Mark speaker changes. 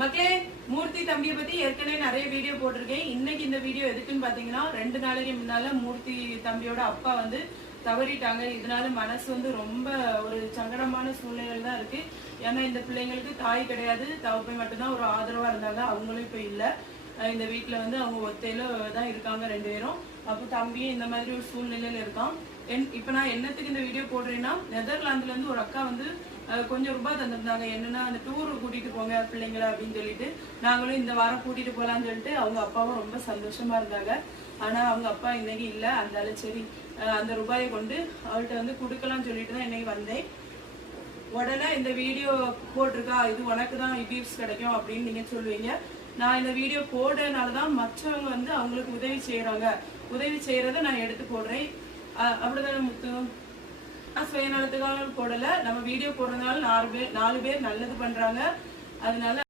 Speaker 1: மக்களே மூர்த்தி தம்பியை பத்தி ஏற்கனவே நிறைய வீடியோ போட்டிருக்கேன். இன்னைக்கு இந்த வீடியோ எதுக்குன்னு பாத்தீங்கன்னா ரெண்டு நாளைக்கு முன்னால மூர்த்தி தம்பியோட அப்பா வந்து தவறிட்டாங்க. இதனால மனசு வந்து ரொம்ப ஒரு சங்கடமான சூழ்நிலையில் தான் இருக்கு. ஏன்னா இந்த பிள்ளைங்களுக்கு தாய் கிடையாது. தவப்பை மட்டும்தான் ஒரு ஆதரவா இருந்தாங்க. அவங்களும் இப்ப இல்லை. இந்த வீட்ல வந்து அவங்க ஒத்தையில தான் இருக்காங்க ரெண்டு பேரும். அப்போ தம்பியும் இந்த மாதிரி ஒரு சூழ்நிலையில இருக்கான். என் இப்போ நான் என்னத்துக்கு இந்த வீடியோ போடுறேன்னா நெதர்லாந்துலேருந்து ஒரு அக்கா வந்து அஹ், கொஞ்சம் ரூபாய் தந்திருந்தாங்க. என்னன்னா அந்த டூர் கூட்டிட்டு போங்க பிள்ளைங்கள அப்படின்னு சொல்லிட்டு நாங்களும் இந்த வாரம் கூட்டிட்டு போகலாம்னு சொல்லிட்டு அவங்க அப்பாவும் ரொம்ப சந்தோஷமா இருந்தாங்க. ஆனா அவங்க அப்பா இன்னைக்கு இல்ல. அதனால சரி அஹ், அந்த ரூபாயை கொண்டு அவள்கிட்ட வந்து கொடுக்கலாம்னு சொல்லிட்டு தான் இன்னைக்கு வந்தேன். உடனே இந்த வீடியோ போட்டிருக்கா இது உனக்கு தான் கிஃப்ட்ஸ் கிடைக்கும் அப்படின்னு நீங்க சொல்லுவீங்க. நான் இந்த வீடியோ போடுறதுனால தான் மற்றவங்க வந்து அவங்களுக்கு உதவி செய்யறாங்க. உதவி செய்கிறத நான் எடுத்து போடுறேன். அஹ் அப்படிதானே முத்து? நான் சுயநலத்துக்காக போடல. நம்ம வீடியோ போடுறதுனால நாலு பேர் நாலு பேர் நல்லது பண்றாங்க. அதனால